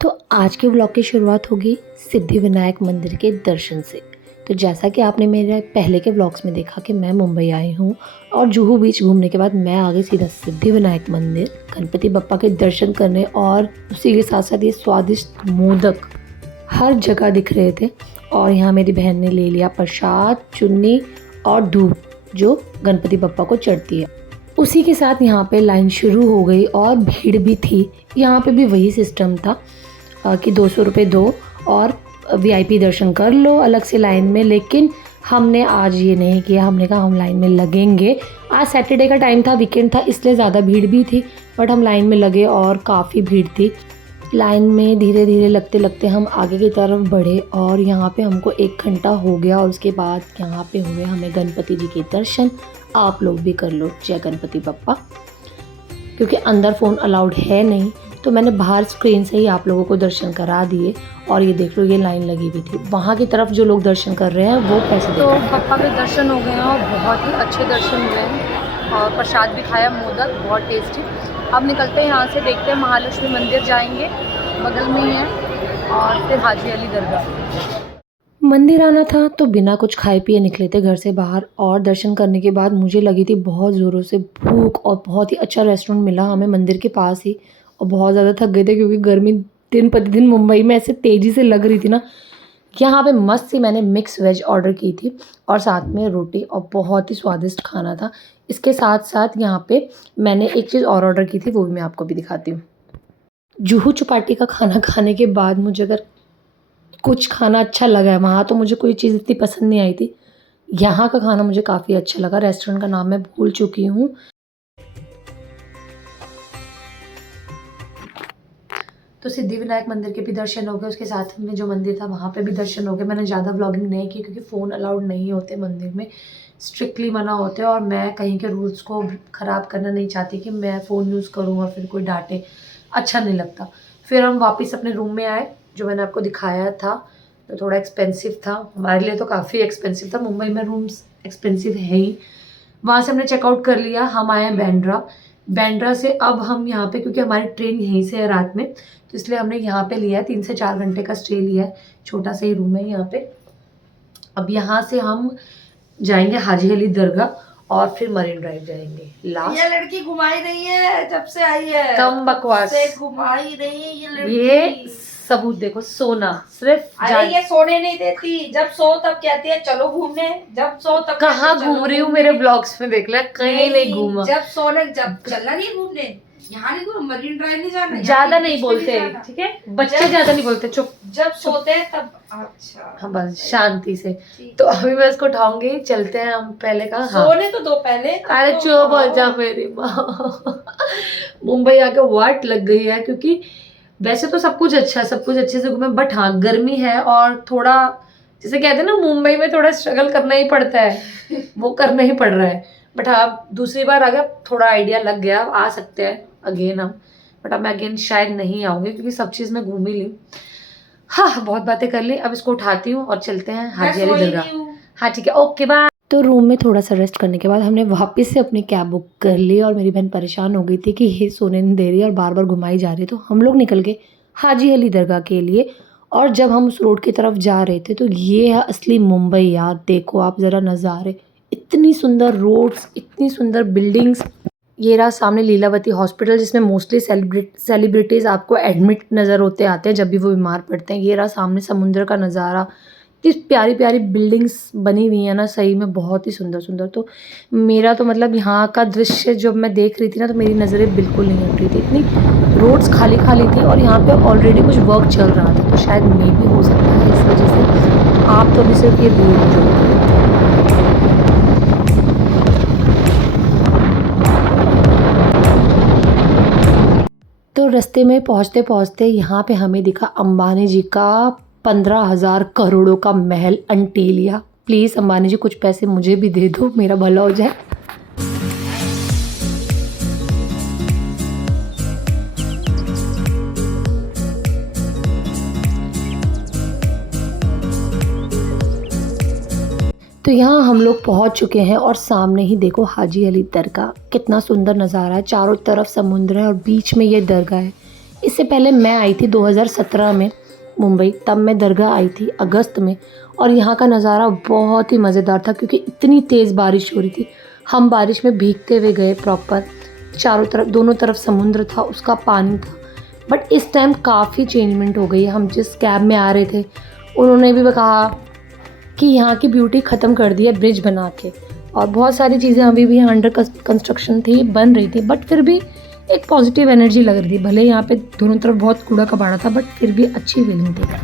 तो आज के व्लॉग की शुरुआत होगी सिद्धिविनायक मंदिर के दर्शन से। तो जैसा कि आपने मेरे पहले के व्लॉग्स में देखा कि मैं मुंबई आई हूँ और जुहू बीच घूमने के बाद मैं आ गई सीधा सिद्धिविनायक मंदिर गणपति बप्पा के दर्शन करने, और उसी के साथ साथ ये स्वादिष्ट मोदक हर जगह दिख रहे थे। और यहाँ मेरी बहन ने ले लिया प्रसाद, चुन्नी और धूप जो गणपति बप्पा को चढ़ती है। उसी के साथ यहाँ पे लाइन शुरू हो गई और भीड़ भी थी। यहाँ पे भी वही सिस्टम था कि 200 रुपये दो और वीआईपी दर्शन कर लो अलग से लाइन में। लेकिन हमने आज ये नहीं किया, हमने कहा हम लाइन में लगेंगे। आज सैटरडे का टाइम था, वीकेंड था, इसलिए ज़्यादा भीड़ भी थी, बट हम लाइन में लगे और काफ़ी भीड़ थी। लाइन में धीरे धीरे लगते लगते हम आगे की तरफ बढ़े और यहाँ पे हमको 1 घंटा हो गया। और उसके बाद यहाँ पे हुए हमें गणपति जी के दर्शन। आप लोग भी कर लो जय गणपति बप्पा, क्योंकि अंदर फ़ोन अलाउड है नहीं, तो मैंने बाहर स्क्रीन से ही आप लोगों को दर्शन करा दिए। और ये देख लो, ये लाइन लगी हुई थी। वहाँ की तरफ जो लोग दर्शन कर रहे हैं वो पैसे दे रहे हैं। तो बप्पा के दर्शन हो गए हैं और बहुत ही अच्छे दर्शन हुए हैं और प्रसाद भी खाया, मोदक बहुत टेस्टी। अब निकलते हैं यहाँ से, देखते हैं महालक्ष्मी मंदिर जाएंगे, बगल में ही है, और फिर हाजी अली दरगाह। मंदिर आना था तो बिना कुछ खाए पिए निकले थे घर से बाहर। और दर्शन करने के बाद मुझे लगी थी बहुत ज़ोरों से भूख, और बहुत ही अच्छा रेस्टोरेंट मिला हमें मंदिर के पास ही। और बहुत ज़्यादा थक गए थे क्योंकि गर्मी दिन प्रतिदिन मुंबई में ऐसे तेज़ी से लग रही थी ना। यहाँ पे मस्त सी मैंने मिक्स वेज ऑर्डर की थी और साथ में रोटी, और बहुत ही स्वादिष्ट खाना था। इसके साथ साथ यहाँ पे मैंने एक चीज़ और ऑर्डर की थी, वो भी मैं आपको भी दिखाती हूँ। जुहू चौपाटी का खाना खाने के बाद मुझे अगर कुछ खाना अच्छा लगा है वहाँ, तो मुझे कोई चीज़ इतनी पसंद नहीं आई थी। यहाँ का खाना मुझे काफ़ी अच्छा लगा। रेस्टोरेंट का नाम मैं भूल चुकी हूँ। तो सिद्धिविनायक मंदिर के भी दर्शन हो गए, उसके साथ में जो मंदिर था वहाँ पे भी दर्शन हो गए। मैंने ज़्यादा व्लॉगिंग नहीं की क्योंकि फ़ोन अलाउड नहीं होते मंदिर में, स्ट्रिक्टली मना होते हैं। और मैं कहीं के रूल्स को ख़राब करना नहीं चाहती कि मैं फ़ोन यूज़ करूँ और फिर कोई डांटे, अच्छा नहीं लगता। फिर हम वापस अपने रूम में आए, जो मैंने आपको दिखाया था। तो थोड़ा एक्सपेंसिव था हमारे लिए, तो काफ़ी एक्सपेंसिव था। मुंबई में रूम्स एक्सपेंसिव है ही। वहाँ से हमने चेकआउट कर लिया, हम आए हैं बांद्रा। बांद्रा से अब हम यहाँ पे, क्योंकि हमारी ट्रेन यहीं से है रात में, तो इसलिए हमने यहाँ पे लिया है, 3 से 4 घंटे का स्टे लिया है। छोटा सा ही रूम है यहाँ पे। अब यहाँ से हम जाएंगे हाजी अली दरगाह और फिर मरीन ड्राइव जाएंगे। लास्ट ये लड़की घुमाई रही है जब से आई है, कम बकवास से घुमाई रही है ये लड़की। ये सबूत देखो, सोना सिर्फ अरे ये सोने नहीं देती, जब सो तब कहती है चलो घूमने, जब सो तब कहाँ घूम रही हूँ, मेरे ब्लॉग्स में देख ले, कहीं नहीं घूमा। जब सोने, जब चलना नहीं घूमने, यहाँ नहीं घूम, मरीन ड्राइव नहीं जाना, ज्यादा नहीं बोलते, ठीक है बच्चे ज्यादा नहीं बोलते, चुप। जब सोते हैं तब। अच्छा हाँ बस शांति से। तो अभी मैं इसको उठाऊंगी, चलते हैं हम पहले का। हाँ सोने तो दो पहले। अरे चुप हो जा मेरी माँ। मुंबई आके वाट लग गई है, क्योंकि वैसे तो सब कुछ अच्छा है, सब कुछ अच्छे से घूमे, बट हाँ गर्मी है और थोड़ा, जैसे कहते हैं ना मुंबई में थोड़ा स्ट्रगल करना ही पड़ता है, वो करना ही पड़ रहा है। बट हाँ दूसरी बार आ गया, थोड़ा आइडिया लग गया, आ सकते हैं अगेन हम। बट अब मैं अगेन शायद नहीं आऊँगी क्योंकि सब चीज़ मैं घूम ही ली। हाँ बहुत बातें कर ली, अब इसको उठाती हूँ और चलते हैं हाजी अली दरगाह। हाँ ठीक है, ओके बाय। तो रूम में थोड़ा सा रेस्ट करने के बाद हमने वापस से अपनी कैब बुक कर ली। और मेरी बहन परेशान हो गई थी कि ये सोने नहीं दे रही और बार बार घुमाई जा रही है। तो हम लोग निकल गए हाजी अली दरगाह के लिए। और जब हम उस रोड की तरफ जा रहे थे, तो ये है असली मुंबई यार। देखो आप ज़रा नज़ारे, इतनी सुंदर रोड्स, इतनी सुंदर बिल्डिंग्स। ये रहा सामने लीलावती हॉस्पिटल, जिसमें मोस्टली सेलिब्रिटीज़ आपको एडमिट नज़र होते आते हैं जब भी वो बीमार पड़ते हैं। ये रहा सामने समुद्र का नज़ारा, इतनी प्यारी प्यारी बिल्डिंग्स बनी हुई है ना, सही में बहुत ही सुंदर सुंदर। तो मेरा तो मतलब यहाँ का दृश्य जब मैं देख रही थी ना, तो मेरी नज़रें बिल्कुल नहीं हट रही थी। इतनी रोड्स खाली खाली थी और यहाँ पे ऑलरेडी कुछ वर्क चल रहा था, तो शायद मे भी हो सकता है इस वजह से आप तो अभी सिर्फ ये भीड़ जो। तो रास्ते में पहुँचते पहुँचते यहाँ पे हमें दिखा अंबानी जी का 15,000 करोड़ों का महल अंटेलिया। प्लीज़ अंबानी जी कुछ पैसे मुझे भी दे दो, मेरा भला हो जाए। तो यहाँ हम लोग पहुँच चुके हैं और सामने ही देखो हाजी अली दरगाह, कितना सुंदर नज़ारा है। चारों तरफ समुद्र है और बीच में ये दरगाह है। इससे पहले मैं आई थी 2017 में मुंबई, तब मैं दरगाह आई थी अगस्त में, और यहाँ का नज़ारा बहुत ही मज़ेदार था क्योंकि इतनी तेज़ बारिश हो रही थी। हम बारिश में भीगते हुए गए प्रॉपर, चारों तरफ दोनों तरफ समुद्र था, उसका पानी था। बट इस टाइम काफ़ी चेंजमेंट हो गई है। हम जिस कैब में आ रहे थे उन्होंने भी कहा कि यहाँ की ब्यूटी ख़त्म कर दी है ब्रिज बना के, और बहुत सारी चीज़ें अभी भी अंडर कंस्ट्रक्शन थी, बन रही थी, बट फिर भी एक पॉजिटिव एनर्जी लग रही थी। भले यहाँ पे दोनों तरफ बहुत कूड़ा कबाड़ा था, बट फिर भी अच्छी फीलिंग थी। दिखता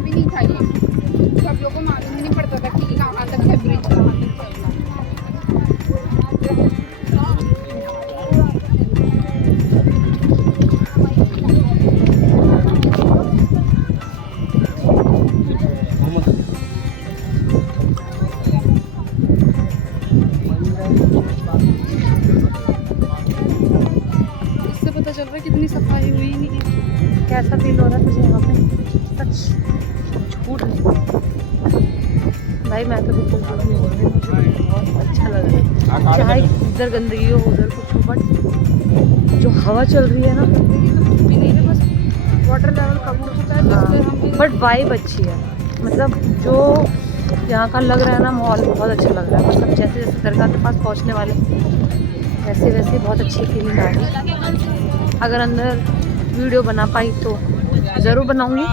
भी नहीं था ये, सब लोगों को मालूम नहीं पड़ता था कि कहाँ तक है ब्रिज, कहाँ तक चलना है। इससे पता चल रहा है कितनी सफाई हुई नहीं है। कैसा फील हो रहा है तुझे यहाँ पे? सच झूठ नहीं, भाई मैं तो बिल्कुल झूठ नहीं बोल रही, मुझे बहुत अच्छा लग रहा है। चाहे इधर गंदगी हो उधर कुछ हो, बट जो हवा चल रही है ना, गंदगी तो कुछ भी नहीं है, बस वाटर लेवल कम हो चुका है जिससे हम भी बट वाइब अच्छी है। मतलब जो यहाँ का लग रहा है ना, माहौल बहुत अच्छा लग रहा है। मतलब जैसे जैसे दरगाह के पास पहुँचने वाले वैसे वैसे बहुत अच्छी फीलिंग आ रही है। अगर अंदर वीडियो बना पाई तो ज़रूर बनाऊँगी।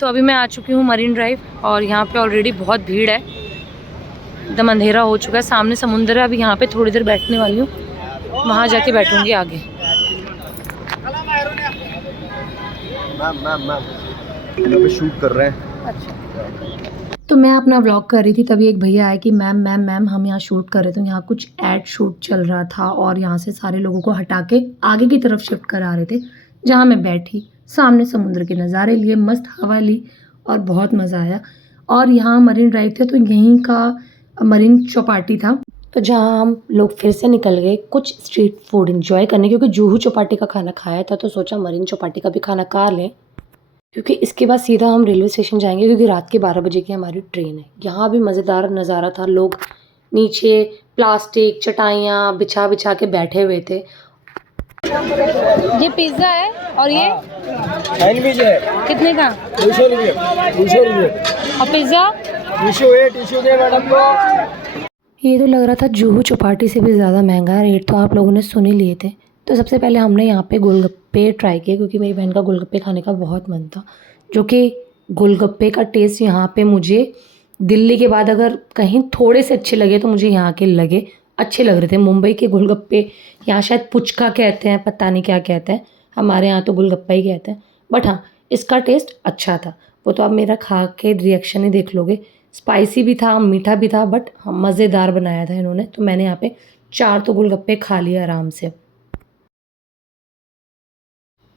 तो अभी मैं आ चुकी हूँ मरीन ड्राइव, और यहाँ पे ऑलरेडी बहुत भीड़ है, एकदम अंधेरा हो चुका है। सामने समुंदर है। अभी यहाँ पे थोड़ी देर बैठने वाली हूँ, वहाँ जाके बैठूँगी आगे। मैम शूट कर रहे हैं। अच्छा, तो मैं अपना व्लॉग कर रही थी, तभी एक भैया आए कि मैम हम यहाँ शूट कर रहे थे। यहाँ कुछ एड शूट चल रहा था और यहाँ से सारे लोगों को हटा के आगे की तरफ शिफ्ट करा रहे थे, जहाँ मैं बैठी सामने समुद्र के नज़ारे लिए, मस्त हवा ली और बहुत मज़ा आया। और यहाँ मरीन ड्राइव थे तो यहीं का मरीन चौपाटी था, तो जहाँ हम लोग फिर से निकल गए कुछ स्ट्रीट फूड एंजॉय करने, क्योंकि जूहू चौपाटी का खाना खाया था तो सोचा मरीन चौपाटी का भी खाना खा लें, क्योंकि इसके बाद सीधा हम रेलवे स्टेशन जाएंगे, क्योंकि रात के 12 बजे की हमारी ट्रेन है। यहाँ भी मज़ेदार नज़ारा था, लोग नीचे प्लास्टिक चटाइयाँ बिछा बिछा के बैठे हुए थे। ये पिज़्ज़ा है और ये सैंडविच है कितने का? 200 रुपये। और पिज़्ज़ा? टिश्यू दे मैडम को। ये तो लग रहा था जूहू चौपाटी से भी ज़्यादा महंगा। रेट तो आप लोगों ने सुन ही लिए थे। तो सबसे पहले हमने यहाँ पे गोलगप्पे ट्राई किए, क्योंकि मेरी बहन का गोलगप्पे खाने का बहुत मन था, जो कि गोलगप्पे का टेस्ट यहाँ पे मुझे दिल्ली के बाद अगर कहीं थोड़े से अच्छे लगे तो मुझे यहाँ के लगे अच्छे लग रहे थे। मुंबई के गोलगप्पे यहाँ शायद पुचका कहते हैं, पता नहीं क्या कहते हैं, हमारे यहाँ तो गोलगप्पा ही कहते हैं। बट हाँ, इसका टेस्ट अच्छा था। वो तो आप मेरा खा के रिएक्शन ही देख लोगे। स्पाइसी भी था, मीठा भी था, बट मज़ेदार बनाया था इन्होंने। तो मैंने यहाँ पे 4 तो गोलगप्पे खा लिए आराम से।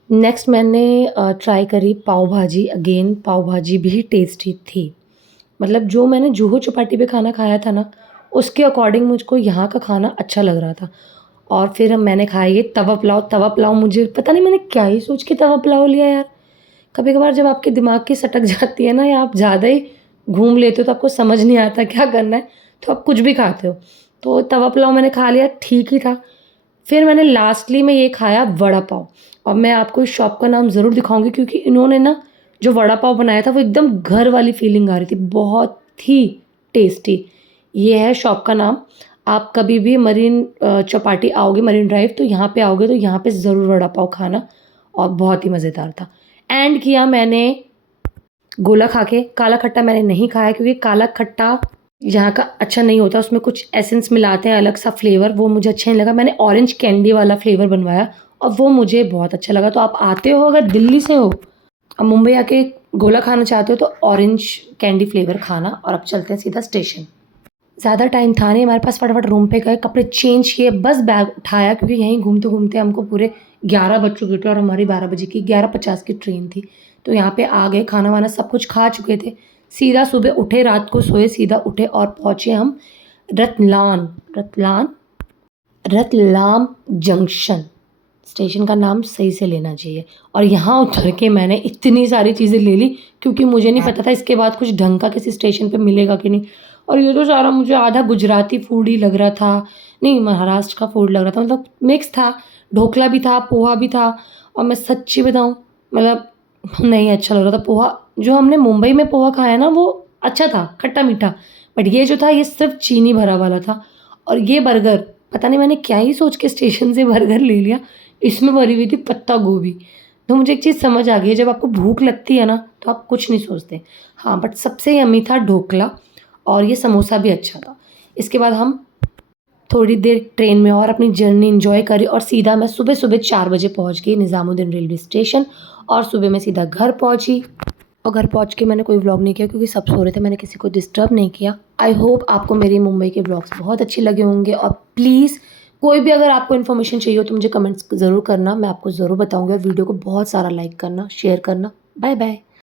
नेक्स्ट मैंने ट्राई करी पाव भाजी। अगेन पाव भाजी भी टेस्टी थी। मतलब जो मैंने जूहू चौपाटी पे खाना खाया था ना, उसके अकॉर्डिंग मुझको यहाँ का खाना अच्छा लग रहा था। और फिर मैंने खाया ये तवा पुलाव। तवा पुलाव मुझे पता नहीं मैंने क्या ही सोच के तवा पुलाव लिया यार। कभी कभार जब आपके दिमाग की सटक जाती है ना, या आप ज़्यादा ही घूम लेते हो तो आपको समझ नहीं आता क्या करना है, तो आप कुछ भी खाते हो। तो तवा पुलाव मैंने खा लिया, ठीक ही था। फिर मैंने लास्टली में ये खाया वड़ा पाव। और मैं आपको इस शॉप का नाम ज़रूर दिखाऊंगी, क्योंकि इन्होंने ना जो वड़ा पाव बनाया था वो एकदम घर वाली फीलिंग आ रही थी, बहुत ही टेस्टी। ये है शॉप का नाम। आप कभी भी मरीन चौपाटी आओगे, मरीन ड्राइव, तो यहाँ पे आओगे तो यहाँ पे ज़रूर वड़ा पाव खाना, और बहुत ही मज़ेदार था। एंड किया मैंने गोला खा के। काला खट्टा मैंने नहीं खाया, क्योंकि काला खट्टा यहाँ का अच्छा नहीं होता, उसमें कुछ एसेंस मिलाते हैं, अलग सा फ्लेवर, वो मुझे अच्छा नहीं लगा। मैंने ऑरेंज कैंडी वाला फ्लेवर बनवाया और वो मुझे बहुत अच्छा लगा। तो आप आते हो अगर दिल्ली से हो, अब मुंबई आके गोला खाना चाहते हो तो ऑरेंज कैंडी फ्लेवर खाना। और अब चलते हैं सीधा स्टेशन। ज़्यादा टाइम था नहीं हमारे पास, फटाफट रूम पे गए, कपड़े चेंज किए, बस बैग उठाया, क्योंकि यहीं घूमते घूमते हमको पूरे 11 बज चुके थे और हमारी 12 बजे की 11:50 की ट्रेन थी। तो यहाँ पे आ गए, खाना वाना सब कुछ खा चुके थे। सीधा सुबह उठे, रात को सोए, सीधा उठे और पहुँचे हम रतलाम जंक्शन। स्टेशन का नाम सही से लेना चाहिए। और यहाँ उतर के मैंने इतनी सारी चीज़ें ले ली क्योंकि मुझे नहीं पता था इसके बाद कुछ ढंग का किसी स्टेशन पे मिलेगा कि नहीं। और ये तो सारा मुझे आधा गुजराती फूड ही लग रहा था, नहीं महाराष्ट्र का फूड लग रहा था, मतलब मिक्स था, ढोकला भी था, पोहा भी था। और मैं सच्ची बताऊँ मतलब नहीं अच्छा लग रहा था पोहा। जो हमने मुंबई में पोहा खाया ना वो अच्छा था, खट्टा मीठा, बट ये जो था ये सिर्फ चीनी भरा वाला था। और ये बर्गर पता नहीं मैंने क्या ही सोच के स्टेशन से बर्गर ले लिया, इसमें भरी हुई थी पत्ता गोभी। तो मुझे एक चीज़ समझ आ गई है, जब आपको भूख लगती है ना तो आप कुछ नहीं सोचते। हाँ बट सबसे यम्मी था ढोकला और ये समोसा भी अच्छा था। इसके बाद हम थोड़ी देर ट्रेन में और अपनी जर्नी एंजॉय करी और सीधा मैं सुबह सुबह 4 बजे पहुंच गई निज़ामुद्दीन रेलवे स्टेशन। और सुबह मैं सीधा घर पहुंची और घर पहुंच के मैंने कोई व्लॉग नहीं किया क्योंकि सब सो रहे थे, मैंने किसी को डिस्टर्ब नहीं किया। आई होप आपको मेरी मुंबई के व्लॉग्स बहुत अच्छे लगे होंगे। और प्लीज़ कोई भी अगर आपको इन्फॉर्मेशन चाहिए हो तो मुझे कमेंट्स ज़रूर करना, मैं आपको ज़रूर बताऊँगी। और वीडियो को बहुत सारा लाइक करना, शेयर करना। Bye bye.